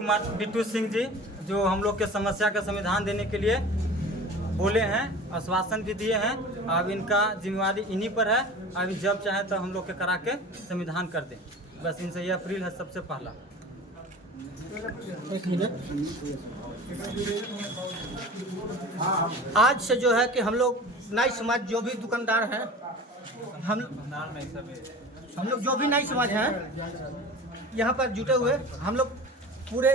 कुमार बिट्टू सिंह जी जो हम लोग के समस्या का समाधान देने के लिए बोले हैं, आश्वासन भी दिए हैं। अब इनका जिम्मेवारी इन्हीं पर है। अब जब चाहे तो हम लोग के करा के संविधान कर दें। बस इनसे ये अपील है सबसे पहला। एक मिनट। आज से जो है कि हम लोग नाई समाज जो भी दुकानदार हैं, हम लोग जो भी नाई समाज हैं यहाँ पर जुटे हुए, हम लोग पूरे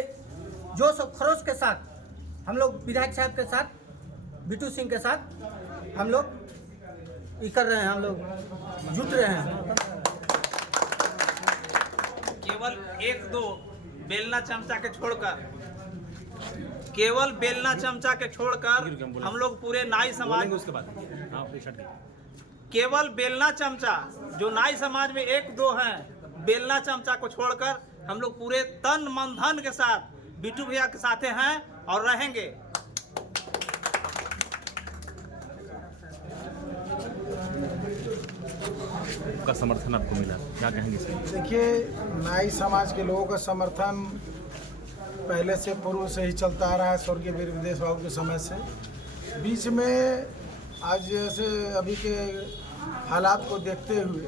जोश और खरोश के साथ हम लोग विधायक साहब के साथ, बिट्टू सिंह के साथ हम लोग ये कर रहे हैं, हम लोग जुट रहे हैं। केवल एक दो बेलना चमचा के छोड़कर, केवल बेलना चमचा के छोड़कर हम लोग पूरे नाई समाज, उसके बाद केवल बेलना चमचा जो नाई समाज में एक दो हैं, बेलना चमचा को छोड़कर हम लोग पूरे तन मन धन के साथ बिट्टू भैया के साथ हैं और रहेंगे। का समर्थन आपको मिला, क्या कहेंगे इसमें? देखिए, नाई समाज के लोगों का समर्थन पहले से पूर्व से ही चलता आ रहा है, स्वर्गीय वीर विदेश बाबू के समय से। बीच में आज जैसे अभी के हालात को देखते हुए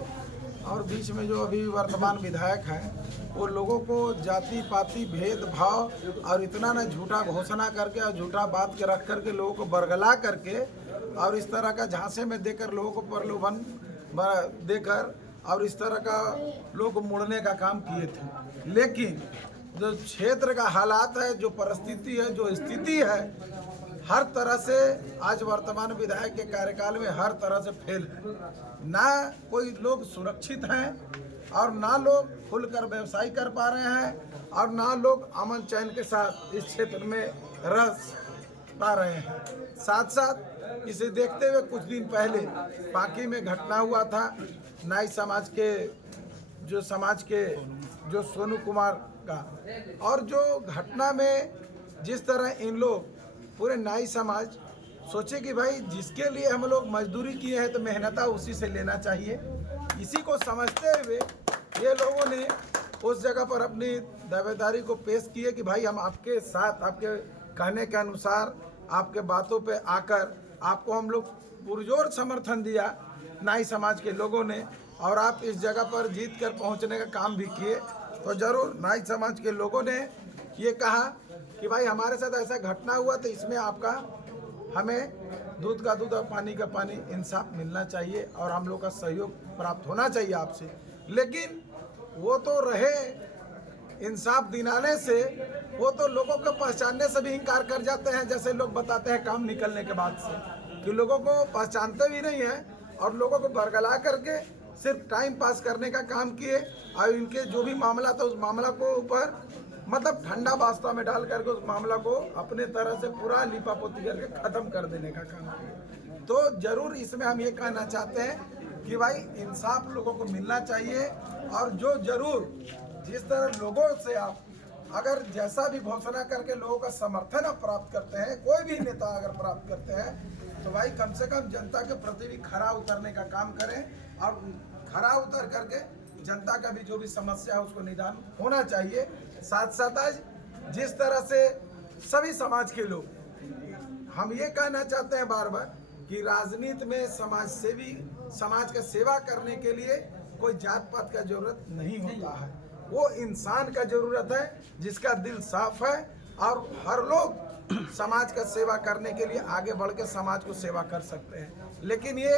और बीच में जो अभी वर्तमान विधायक हैं, वो लोगों को जाति पाति भेदभाव और इतना ना झूठा घोषणा करके और झूठा बात के रख करके लोगों को बरगला करके और इस तरह का झांसे में देकर लोगों को प्रलोभन देकर और इस तरह का लोगों को मुड़ने का काम किए थे। लेकिन जो क्षेत्र का हालात है, जो परिस्थिति है, जो स्थिति है, हर तरह से आज वर्तमान विधायक के कार्यकाल में हर तरह से फेल है। ना कोई लोग सुरक्षित हैं और ना लोग खुलकर व्यवसाय कर पा रहे हैं और ना लोग अमन चैन के साथ इस क्षेत्र में रह पा रहे हैं। साथ साथ इसे देखते हुए कुछ दिन पहले पाकी में घटना हुआ था, नाई समाज के जो सोनू कुमार का, और जो घटना में जिस तरह इन लोग पूरे नाई समाज सोचे कि भाई जिसके लिए हम लोग मजदूरी किए हैं तो मेहनता उसी से लेना चाहिए, इसी को समझते हुए ये लोगों ने उस जगह पर अपनी दावेदारी को पेश किए कि भाई हम आपके साथ, आपके कहने के अनुसार, आपके बातों पे आकर आपको हम लोग पुरजोर समर्थन दिया नाई समाज के लोगों ने, और आप इस जगह पर जीत कर पहुँचने का काम भी किए। तो ज़रूर नाई समाज के लोगों ने ये कहा कि भाई हमारे साथ ऐसा घटना हुआ तो इसमें आपका, हमें दूध का दूध और पानी का पानी इंसाफ मिलना चाहिए और हम लोग का सहयोग प्राप्त होना चाहिए आपसे। लेकिन वो तो रहे इंसाफ दिलाने से, वो तो लोगों को पहचानने से भी इनकार कर जाते हैं। जैसे लोग बताते हैं काम निकलने के बाद से कि लोगों को पहचानते भी नहीं हैं और लोगों को बरगला करके सिर्फ टाइम पास करने का काम किए और इनके जो भी मामला था उस मामला को ऊपर मतलब ठंडा वास्ता में डाल करके उस मामला को अपने तरह से पूरा लिपापोती करके ख़त्म कर देने का काम किया। तो ज़रूर इसमें हम ये कहना चाहते हैं कि भाई इंसाफ लोगों को मिलना चाहिए और जो ज़रूर जिस तरह लोगों से आप अगर जैसा भी घोषणा करके लोगों का समर्थन आप प्राप्त करते हैं, कोई भी नेता अगर प्राप्त करते हैं, तो भाई कम से कम जनता के प्रति भी खरा उतरने का काम करें और खरा उतर करके जनता का भी जो भी समस्या है उसको निदान होना चाहिए। साथ साथ आज जिस तरह से सभी समाज के लोग, हम ये कहना चाहते हैं बार बार कि राजनीति में समाज सेवी, समाज का सेवा करने के लिए कोई जात पात का जरूरत नहीं होता है, वो इंसान का जरूरत है जिसका दिल साफ है और हर लोग समाज का सेवा करने के लिए आगे बढ़ के समाज को सेवा कर सकते हैं। लेकिन ये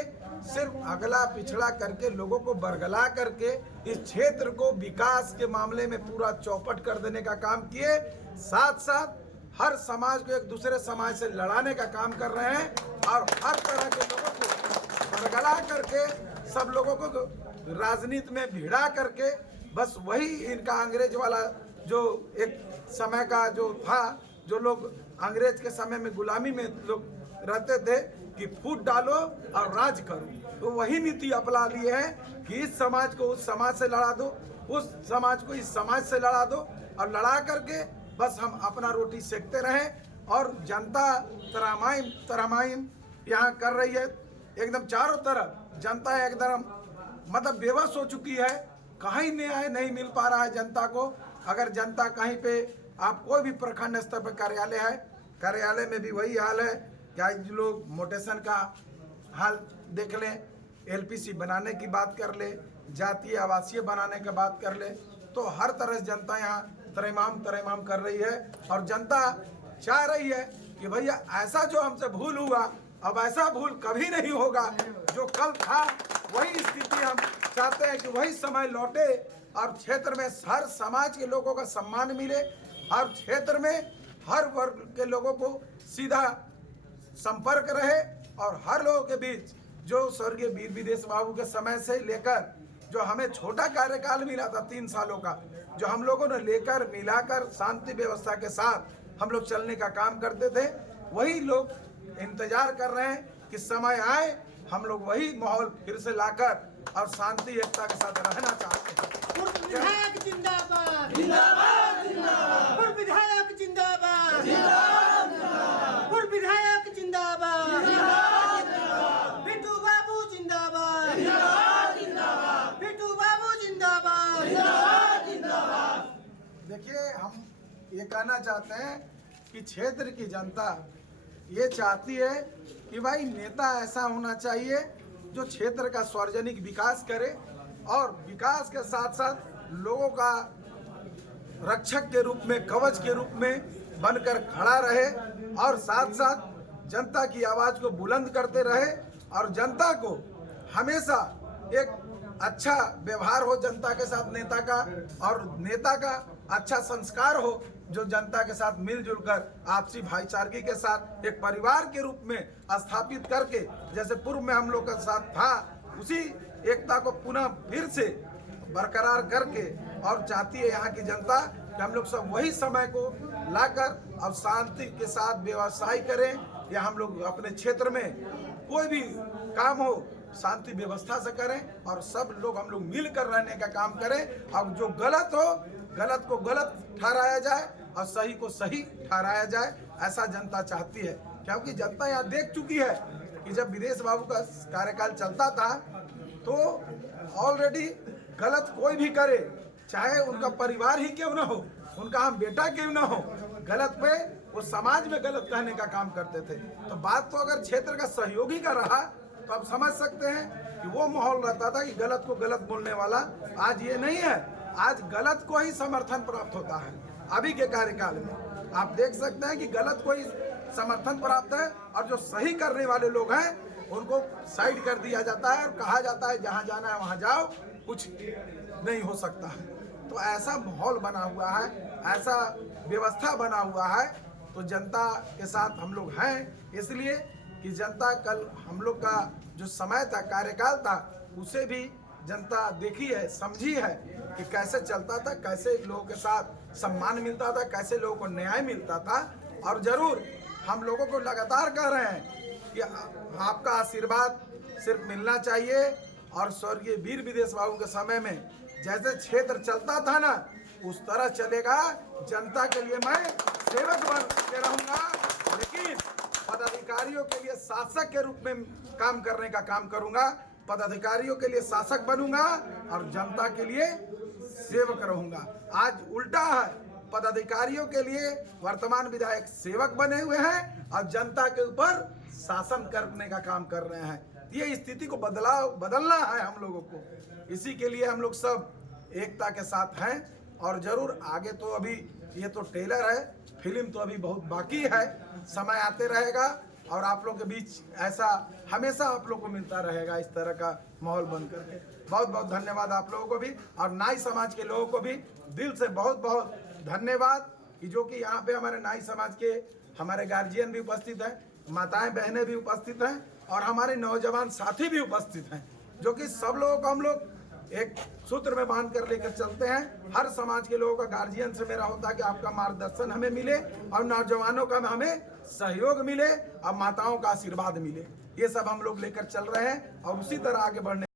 सिर्फ अगला पिछड़ा करके लोगों को बरगला करके इस क्षेत्र को विकास के मामले में पूरा चौपट कर देने का काम किए। साथ साथ हर समाज को एक दूसरे समाज से लड़ाने का काम कर रहे हैं और हर तरह के लोगों को बरगला करके सब लोगों को राजनीति में भिड़ा करके, बस वही इनका अंग्रेज वाला जो एक समय का जो था, जो लोग अंग्रेज के समय में गुलामी में लोग रहते थे कि फूट डालो और राज करो, तो वही नीति अपना लिए हैं कि इस समाज को उस समाज से लड़ा दो, उस समाज को इस समाज से लड़ा दो और लड़ा करके बस हम अपना रोटी सेकते रहें। और जनता तरामाइम यहाँ कर रही है, एकदम चारों तरफ जनता एकदम मतलब बेबस हो चुकी है, कहीं न्याय नहीं मिल पा रहा है जनता को। अगर जनता कहीं पे आप कोई भी प्रखंड स्तर पर कार्यालय है, कार्यालय में भी वही हाल है कि आज लोग मोटेशन का हाल देख लें, एलपीसी बनाने की बात कर ले, जातीय आवासीय बनाने की बात कर ले, तो हर तरह से जनता यहाँ तरेमाम कर रही है। और जनता चाह रही है कि भैया ऐसा जो हमसे भूल हुआ अब ऐसा भूल कभी नहीं होगा। जो कल था वही स्थिति हम चाहते हैं कि वही समय लौटे और क्षेत्र में हर समाज के लोगों का सम्मान मिले, हर क्षेत्र में हर वर्ग के लोगों को सीधा संपर्क रहे और हर लोगों के बीच जो स्वर्गीय वीर विदेश बाबू के समय से लेकर जो हमें छोटा कार्यकाल मिला था 3 सालों का, जो हम लोगों ने लेकर मिलाकर शांति व्यवस्था के साथ हम लोग चलने का काम करते थे, वही लोग इंतजार कर रहे हैं कि समय आए हम लोग वही माहौल फिर से लाकर और शांति एकता के साथ रहना चाहते हैं। पूर्व विधायक जिंदाबाद जिंदाबाद जिंदाबाद, पूर्व विधायक जिंदाबाद जिंदाबाद, पूर्व विधायक जिंदाबाद जिंदाबाद, बिट्टू बाबू जिंदाबाद जिंदाबाद जिंदाबाद, बिट्टू बाबू जिंदाबाद जिंदाबाद जिंदाबाद। देखिए, हम ये कहना चाहते हैं कि क्षेत्र की जनता ये चाहती है कि भाई नेता ऐसा होना चाहिए जो क्षेत्र का सार्वजनिक विकास करे और विकास के साथ साथ लोगों का रक्षक के रूप में, कवच के रूप में बनकर खड़ा रहे और साथ साथ जनता की आवाज़ को बुलंद करते रहे और जनता को हमेशा एक अच्छा व्यवहार हो जनता के साथ नेता का, और नेता का अच्छा संस्कार हो जो जनता के साथ मिलजुल कर आपसी भाईचारगी के साथ एक परिवार के रूप में स्थापित करके, जैसे पूर्व में हम लोग का साथ था, उसी एकता को पुनः फिर से बरकरार करके और चाहती है यहाँ की जनता कि हम लोग सब वही समय को लाकर अब शांति के साथ व्यवसाय करें या हम लोग अपने क्षेत्र में कोई भी काम हो शांति व्यवस्था से करें और सब लोग हम लोग मिलकर रहने का काम करें। अब जो गलत हो गलत को गलत ठहराया जाए और सही को सही ठहराया जाए, ऐसा जनता चाहती है। क्योंकि जनता यहाँ देख चुकी है कि जब विदेश बाबू का कार्यकाल चलता था तो ऑलरेडी गलत कोई भी करे, चाहे उनका परिवार ही क्यों ना हो, उनका हम बेटा क्यों ना हो, गलत पे वो समाज में गलत कहने का काम करते थे। तो बात तो अगर क्षेत्र का सहयोगी का रहा तो आप समझ सकते हैं कि वो माहौल रहता था कि गलत को गलत बोलने वाला। आज ये नहीं है, आज गलत को ही समर्थन प्राप्त होता है। अभी के कार्यकाल में आप देख सकते हैं कि गलत को ही समर्थन प्राप्त है और जो सही करने वाले लोग हैं उनको साइड कर दिया जाता है और कहा जाता है जहाँ जाना है वहाँ जाओ, कुछ नहीं हो सकता है। तो ऐसा माहौल बना हुआ है, ऐसा व्यवस्था बना हुआ है, तो जनता के साथ हम लोग हैं। इसलिए कि जनता कल हम लोग का जो समय था, कार्यकाल था, उसे भी जनता देखी है, समझी है कि कैसे चलता था, कैसे लोगों के साथ सम्मान मिलता था, कैसे लोगों को न्याय मिलता था। और जरूर हम लोगों को लगातार कह रहे हैं कि आपका आशीर्वाद सिर्फ मिलना चाहिए। और स्वर्गीय वीर विदेश बाबू के समय में जैसे क्षेत्र चलता था ना, उस तरह चलेगा। जनता के लिए मैं सेवक बन के रहूँगा, लेकिन पदाधिकारियों के लिए शासक के रूप में काम करने का काम करूँगा। पदाधिकारियों के लिए शासक बनूंगा और जनता के लिए सेवक रहूंगा। आज उल्टा है, पदाधिकारियों के लिए वर्तमान विधायक सेवक बने हुए हैं और जनता के ऊपर शासन करने का काम कर रहे हैं। ये स्थिति को बदलना है हम लोगों को। इसी के लिए हम लोग सब एकता के साथ हैं और जरूर आगे तो अभी ये तो ट्रेलर है, फिल्म तो अभी बहुत बाकी है, समय आते रहेगा और आप लोग के बीच ऐसा हमेशा आप लोग को मिलता रहेगा, इस तरह का माहौल बन करके। बहुत बहुत धन्यवाद आप लोगों को भी और नाई समाज के लोगों को भी दिल से बहुत बहुत धन्यवाद कि जो कि यहाँ पे हमारे नाई समाज के हमारे गार्जियन भी उपस्थित हैं, माताएं बहनें भी उपस्थित हैं और हमारे नौजवान साथी भी उपस्थित हैं, जो कि सब लोगों को हम लोग एक सूत्र में बांध कर लेकर चलते हैं। हर समाज के लोगों का गार्जियन से मेरा होता है कि आपका मार्गदर्शन हमें मिले और नौजवानों का हमें सहयोग मिले और माताओं का आशीर्वाद मिले। ये सब हम लोग लेकर चल रहे हैं और उसी तरह आगे बढ़ने